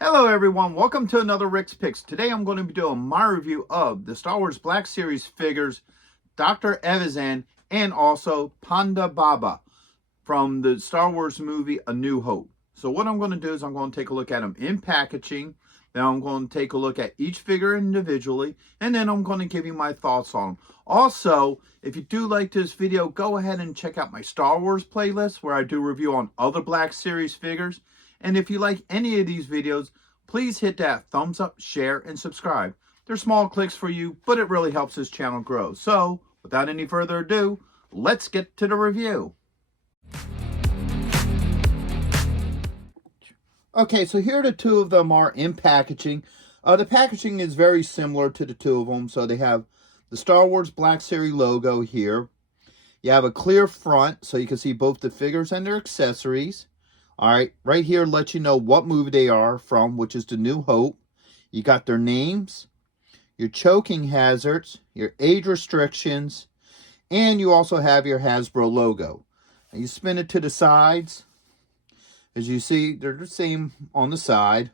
Hello everyone, welcome to another Rick's Picks. Today I'm going to be doing my review of the Star Wars Black Series figures, Dr. Evazan, and also Ponda Baba from the Star Wars movie A New Hope. So what I'm going to do is I'm going to take a look at them in packaging, then I'm going to take a look at each figure individually, and then I'm going to give you my thoughts on them. Also, if you do like this video, go ahead and check out my Star Wars playlist where I do review on other Black Series figures. And if you like any of these videos, please hit that thumbs up, share, and subscribe. They're small clicks for you, but it really helps this channel grow. So, without any further ado, let's get to the review. Okay, so here the two of them are in packaging. The packaging is very similar to the two of them. So they have the Star Wars Black Series logo here. You have a clear front, so you can see both the figures and their accessories. All right, right here lets you know what movie they are from, which is The New Hope. You got their names, your choking hazards, your age restrictions, and you also have your Hasbro logo. And you spin it to the sides. As you see, they're the same on the side.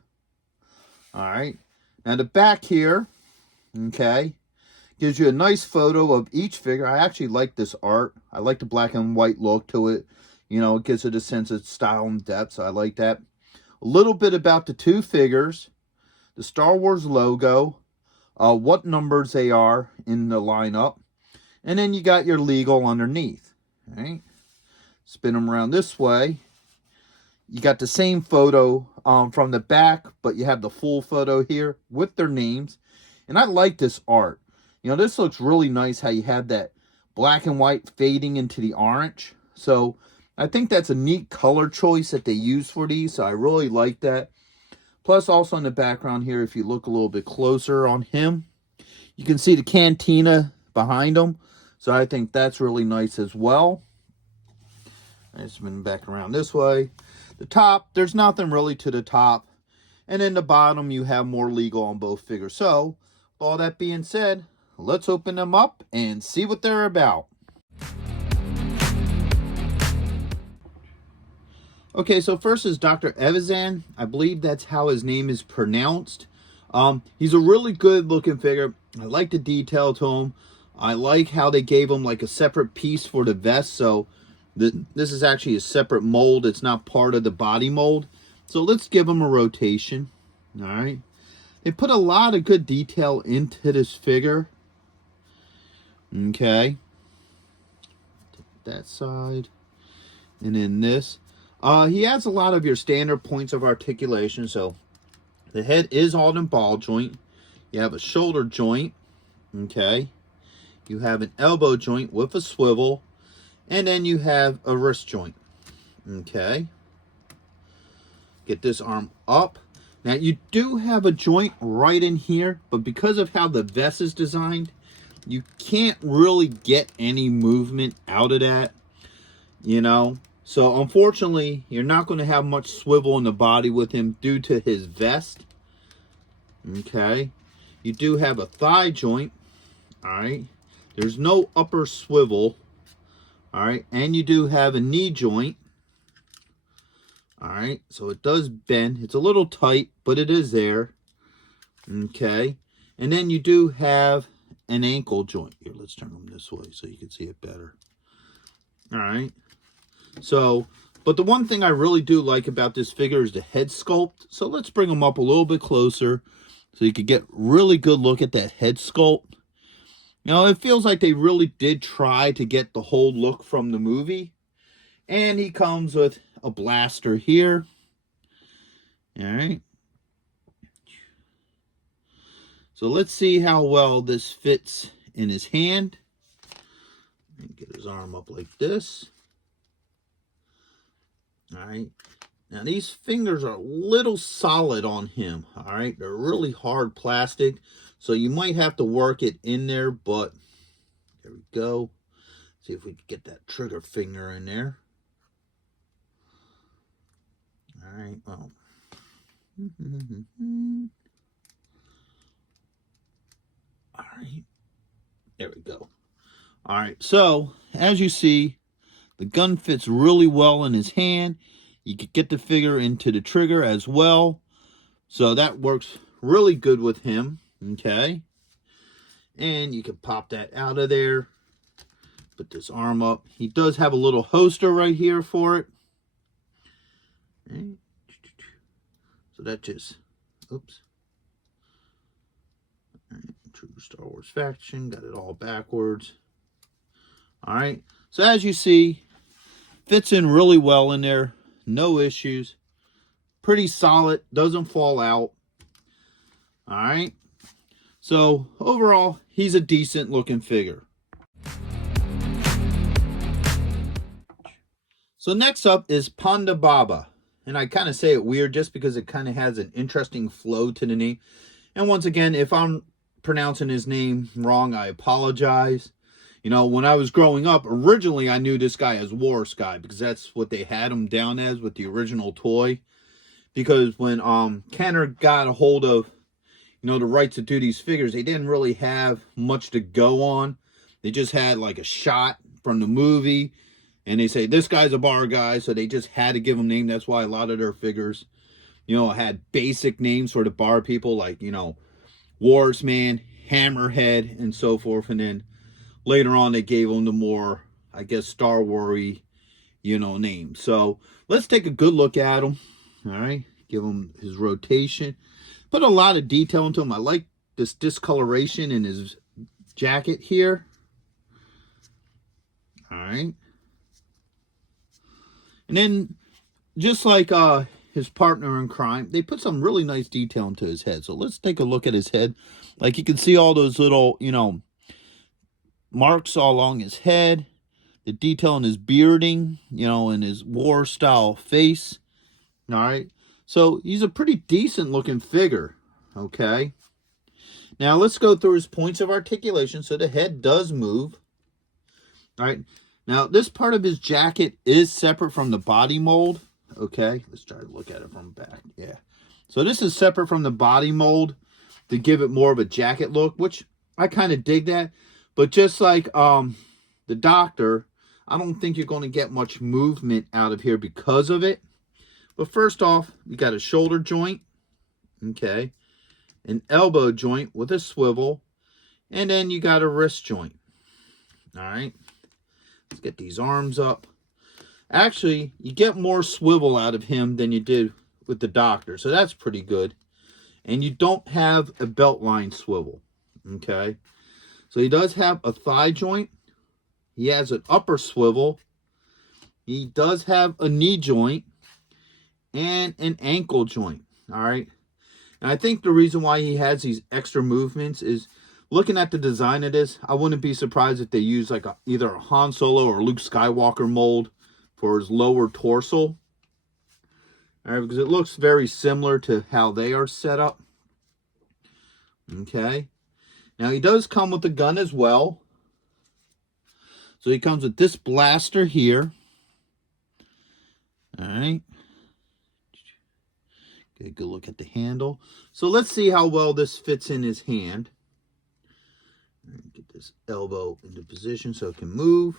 All right, now the back here, okay, gives you a nice photo of each figure. I actually like this art. I like the black and white look to it. You know, it gives it a sense of style and depth, so I like that. A little bit about the two figures, the Star Wars logo, what numbers they are in the lineup, and then you got your legal underneath. All right, spin them around this way. You got the same photo from the back, but you have the full photo here with their names. And I like this art. You know, this looks really nice how you have that black and white fading into the orange. So I think that's a neat color choice that they use for these, so I really like that. Plus, also in the background here, if you look a little bit closer on him, you can see the cantina behind him, so I think that's really nice as well. I spin back around this way. The top, there's nothing really to the top, and in the bottom, you have more legal on both figures. So, with all that being said, let's open them up and see what they're about. Okay, so first is Dr. Evazan. I believe that's how his name is pronounced. He's a really good looking figure. I like the detail to him. I like how they gave him like a separate piece for the vest. So this is actually a separate mold. It's not part of the body mold. So let's give him a rotation. All right. They put a lot of good detail into this figure. Okay. That side. And then this. He has a lot of your standard points of articulation. So the head is all in ball joint. You have a shoulder joint. Okay. You have an elbow joint with a swivel. And then you have a wrist joint. Okay. Get this arm up. Now you do have a joint right in here. But because of how the vest is designed, you can't really get any movement out of that. You know. So, unfortunately, you're not going to have much swivel in the body with him due to his vest. Okay. You do have a thigh joint. All right. There's no upper swivel. All right. And you do have a knee joint. All right. So, it does bend. It's a little tight, but it is there. Okay. And then you do have an ankle joint. Here, let's turn them this way so you can see it better. All right. So, but the one thing I really do like about this figure is the head sculpt. So let's bring them up a little bit closer so you can get really good look at that head sculpt. Now, it feels like they really did try to get the whole look from the movie. And he comes with a blaster here. All right. So let's see how well this fits in his hand. Get his arm up like this. All right. Now, these fingers are a little solid on him. All right. They're really hard plastic. So you might have to work it in there. But there we go. See if we can get that trigger finger in there. All right. Well. All right. There we go. All right. So, as you see, the gun fits really well in his hand. You could get the figure into the trigger as well. So that works really good with him. Okay. And you can pop that out of there. Put this arm up. He does have a little holster right here for it. Okay. So that just, oops. All right. True Star Wars faction. Got it all backwards. All right. So as you see, fits in really well in there. No issues. Pretty solid. Doesn't fall out. All right. So overall, he's a decent looking figure. So next up is Ponda Baba. And I kind of say it weird just because it kind of has an interesting flow to the name. And once again, if I'm pronouncing his name wrong, I apologize. You know, when I was growing up, originally I knew this guy as War Sky because that's what they had him down as with the original toy. Because when Kenner got a hold of, you know, the rights to do these figures, they didn't really have much to go on. They just had like a shot from the movie. And they say, this guy's a bar guy, so they just had to give him a name. That's why a lot of their figures, you know, had basic names for the bar people, like, you know, Warsman, Hammerhead, and so forth. And then later on, they gave him the more, I guess, Star Wars-y, you know, name. So let's take a good look at him. All right, give him his rotation. Put a lot of detail into him. I like this discoloration in his jacket here. All right. And then, just like his partner in crime, they put some really nice detail into his head. So let's take a look at his head. Like you can see all those little, you know, marks all along his head. The detail in his bearding, you know, in his war style face. All right. So he's a pretty decent looking figure. Okay. Now let's go through his points of articulation. So the head does move. All right. Now, this part of his jacket is separate from the body mold. Okay, let's try to look at it from back. Yeah. So this is separate from the body mold to give it more of a jacket look, which I kind of dig that. But just like the Doctor, I don't think you're going to get much movement out of here because of it. But first off, you got a shoulder joint. Okay. An elbow joint with a swivel. And then you got a wrist joint. All right. Let's get these arms up. Actually, you get more swivel out of him than you did with the Doctor. So that's pretty good. And you don't have a belt line swivel. Okay. So he does have a thigh joint. He has an upper swivel. He does have a knee joint. And an ankle joint. All right. And I think the reason why he has these extra movements is looking at the design of this, I wouldn't be surprised if they use like either a Han Solo or Luke Skywalker mold for his lower torso. All right, because it looks very similar to how they are set up. Okay. Now, he does come with a gun as well. So he comes with this blaster here. All right. Get a good look at the handle. So let's see how well this fits in his hand. Get this elbow into position so it can move.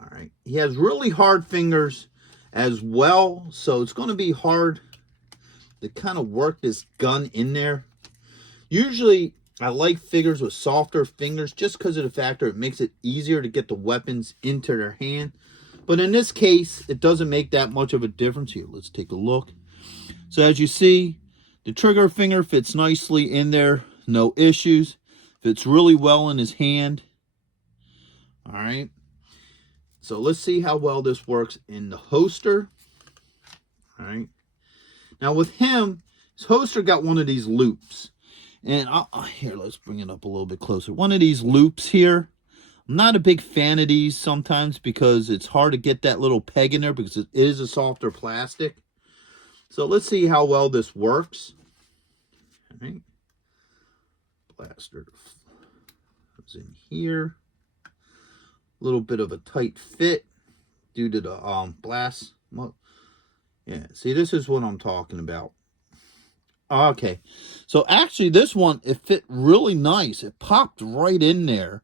All right. He has really hard fingers as well, so it's going to be hard to kind of work this gun in there. Usually, I like figures with softer fingers just because of the factor it makes it easier to get the weapons into their hand. But in this case, it doesn't make that much of a difference here. Let's take a look. So as you see, the trigger finger fits nicely in there. No issues. Fits really well in his hand. All right. So let's see how well this works in the holster. All right. Now with him, his holster got one of these loops. And here, let's bring it up a little bit closer. One of these loops here. I'm not a big fan of these sometimes because it's hard to get that little peg in there because it is a softer plastic. So let's see how well this works. All right. Blaster goes in here. A little bit of a tight fit due to the blast. Yeah, see, this is what I'm talking about. Okay, so actually this one, it fit really nice. It popped right in there,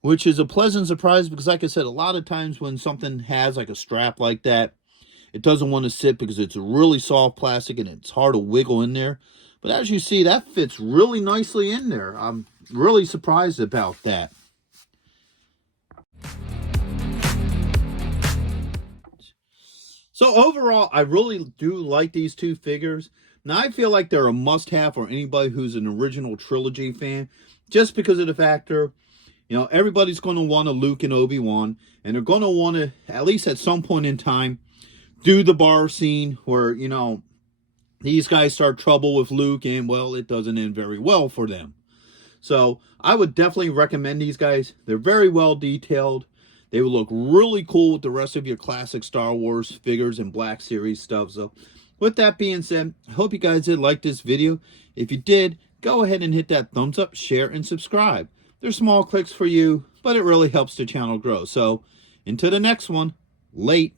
which is a pleasant surprise because like I said, a lot of times when something has like a strap like that, it doesn't want to sit because it's really soft plastic and it's hard to wiggle in there. But as you see, that fits really nicely in there. I'm really surprised about that. So overall, I really do like these two figures. Now, I feel like they're a must-have for anybody who's an original trilogy fan, just because of the factor, you know, everybody's going to want a Luke and Obi-Wan, and they're going to want to, at least at some point in time, do the bar scene where, you know, these guys start trouble with Luke, and, well, it doesn't end very well for them. So I would definitely recommend these guys. They're very well detailed. They will look really cool with the rest of your classic Star Wars figures and Black Series stuff. So with that being said, I hope you guys did like this video. If you did, go ahead and hit that thumbs up, share, and subscribe. They're small clicks for you, but it really helps the channel grow. So until the next one, late.